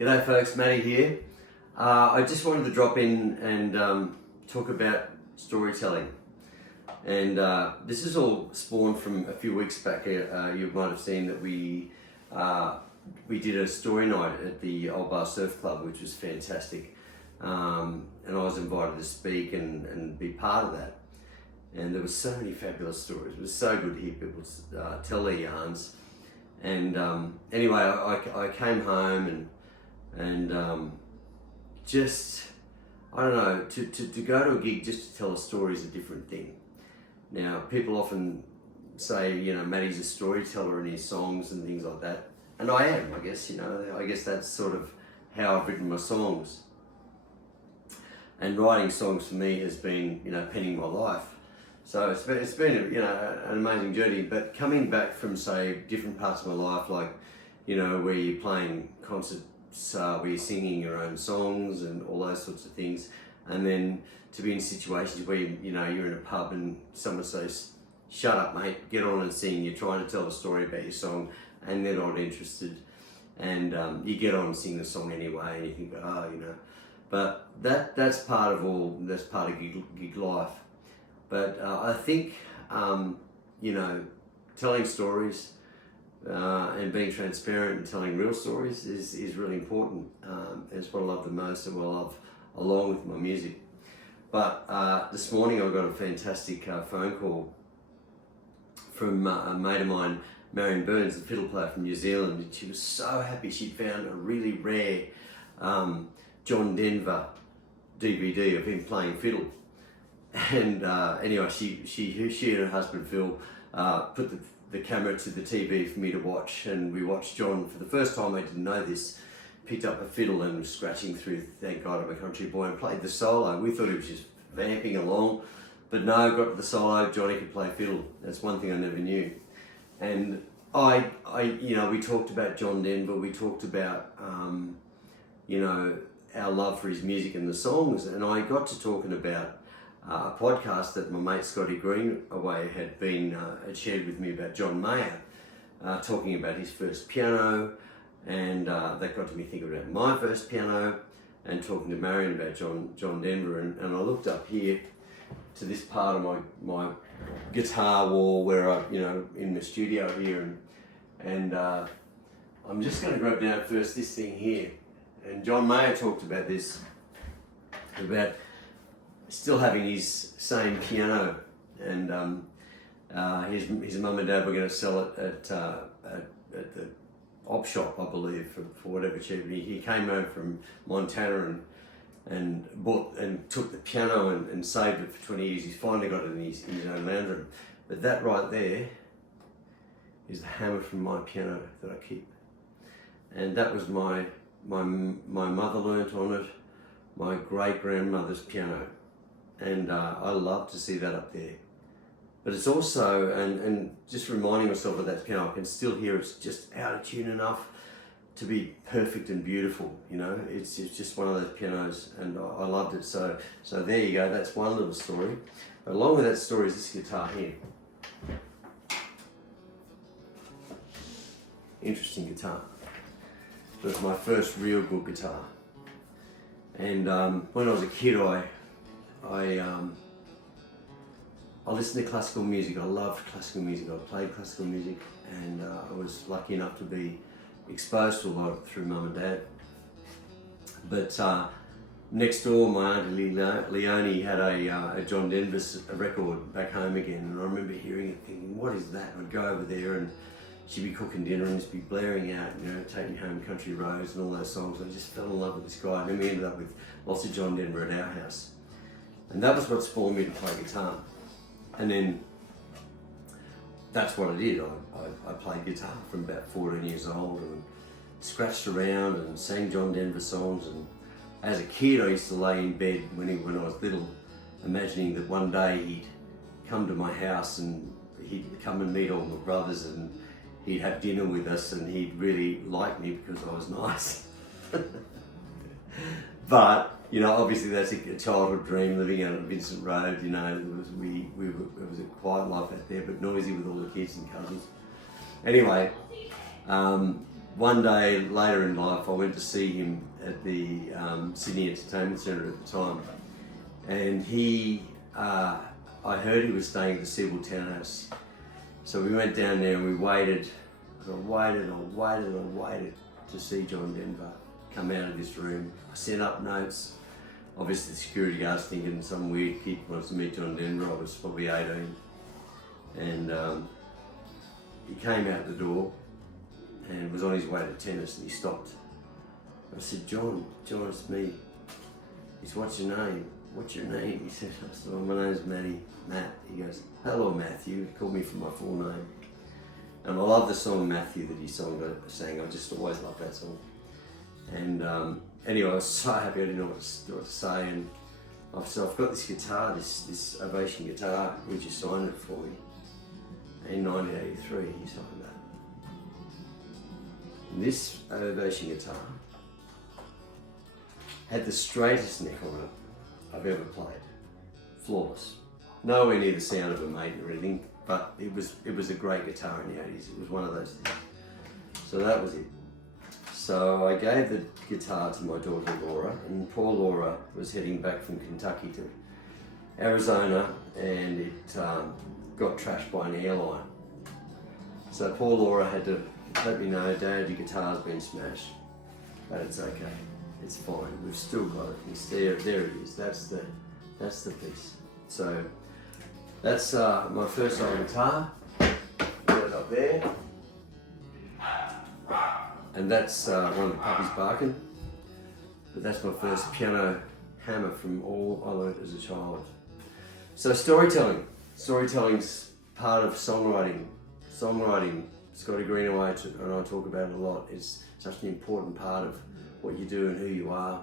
G'day folks, Matty here. I just wanted to drop in and talk about storytelling. And this is all spawned from a few weeks back. You might have seen that we did a story night at the Old Bar Surf Club, which was fantastic. And I was invited to speak and be part of that. And there were so many fabulous stories. It was so good to hear people tell their yarns. And anyway, I came home and just, I don't know, to go to a gig just to tell a story is a different thing. Now, people often say, you know, Matty's a storyteller in his songs and things like that. And I am, I guess, you know, I guess that's sort of how I've written my songs. And writing songs for me has been, you know, penning my life. So it's been you know, an amazing journey. But coming back from, say, different parts of my life, like, you know, where you're playing concerts, where you're singing your own songs and all those sorts of things, and then to be in situations where you know you're in a pub and someone says, "Shut up, mate, get on and sing." You're trying to tell a story about your song, and they're not interested, and you get on and sing the song anyway, and you think, oh, you know, but that's part of gig life. But I think you know, telling stories and being transparent and telling real stories is really important. It's what I love the most and what I love along with my music. But this morning I got a fantastic phone call from a mate of mine, Marion Burns, the fiddle player from New Zealand, and she was so happy she'd found a really rare John Denver DVD of him playing fiddle. And anyway, she and her husband Phil put the camera to the TV for me to watch, and we watched John for the first time. I didn't know this. Picked up a fiddle and was scratching through "Thank God I'm a Country Boy" and played the solo. We thought he was just vamping along, but no, got to the solo. Johnny could play fiddle. That's one thing I never knew. And I you know, we talked about John Denver. We talked about you know, our love for his music and the songs, and I got to talking about a podcast that my mate Scotty Greenaway had shared with me about John Mayer, talking about his first piano, and that got to me thinking about my first piano, and talking to Marion about John Denver, and I looked up here to this part of my guitar wall where I, you know, in the studio here, and I'm just going to grab down first this thing here, and John Mayer talked about this, about still having his same piano, and his mum and dad were going to sell it at the op shop, I believe, for whatever cheap. He came home from Montana and bought and took the piano and saved it for 20 years. He's finally got it in his own lounge room. But that right there is the hammer from my piano that I keep, and that was my mother learnt on it, my great grandmother's piano. And I love to see that up there. But it's also, and just reminding myself of that piano, I can still hear it's just out of tune enough to be perfect and beautiful, you know. It's just one of those pianos, and I loved it. So there you go, that's one little story. But along with that story is this guitar here. Interesting guitar. It was my first real good guitar. And when I was a kid, I listened to classical music. I loved classical music. I played classical music, and I was lucky enough to be exposed to a lot through mum and dad. But next door, my auntie Leonie had a John Denver record back home again, and I remember hearing it, thinking, "What is that?" I'd go over there, and she'd be cooking dinner and just be blaring out, you know, "Take Me Home, Country Roads" and all those songs. I just fell in love with this guy, and then we ended up with lots of John Denver at our house. And that was what spawned me to play guitar. And then that's what I did. I played guitar from about 14 years old and scratched around and sang John Denver songs. And as a kid, I used to lay in bed when I was little, imagining that one day he'd come to my house and he'd come and meet all my brothers, and he'd have dinner with us, and he'd really like me because I was nice. But you know, obviously that's a childhood dream, living out on Vincent Road. You know, it was a quiet life out there, but noisy with all the kids and cousins. Anyway, one day later in life, I went to see him at the Sydney Entertainment Centre at the time, and I heard he was staying at the Seaboard Townhouse. So we went down there and we waited. I waited to see John Denver come out of this room. I sent up notes. Obviously the security guards thinking some weird kid wants to meet John Denver. I was probably 18. And he came out the door and was on his way to tennis, and he stopped. I said, John, it's me. He said, what's your name? What's your name? He said, I said, well, my name's Matt. He goes, hello Matthew. He called me from my full name. And I love the song Matthew that he sang. I just always loved that song. And anyway, I was so happy I didn't know what to say. And I said, I've got this guitar, this Ovation guitar. Would you sign it for me? In 1983, he signed that. And this Ovation guitar had the straightest neck on it I've ever played. Flawless. Nowhere near the sound of a Maiden or anything, but it was a great guitar in the 80s. It was one of those things. So that was it. So I gave the guitar to my daughter Laura, and poor Laura was heading back from Kentucky to Arizona, and it got trashed by an airline. So poor Laura had to let me know, Dad, your guitar's been smashed, but it's okay. It's fine. We've still got it. It's there it is. That's the piece. So that's my first old guitar. Put it up there. And that's one of the puppies barking. But that's my first piano hammer from all I learned as a child. So storytelling. Storytelling's part of songwriting. Scotty Greenaway and I talk about it a lot. It's such an important part of what you do and who you are.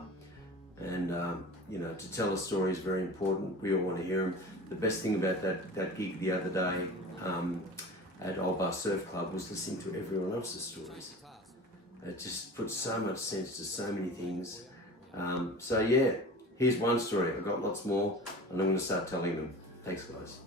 And you know, to tell a story is very important. We all want to hear them. The best thing about that gig the other day at Old Bar Surf Club was listening to everyone else's stories. It just puts so much sense to so many things. So yeah, here's one story. I've got lots more, and I'm going to start telling them. Thanks, guys.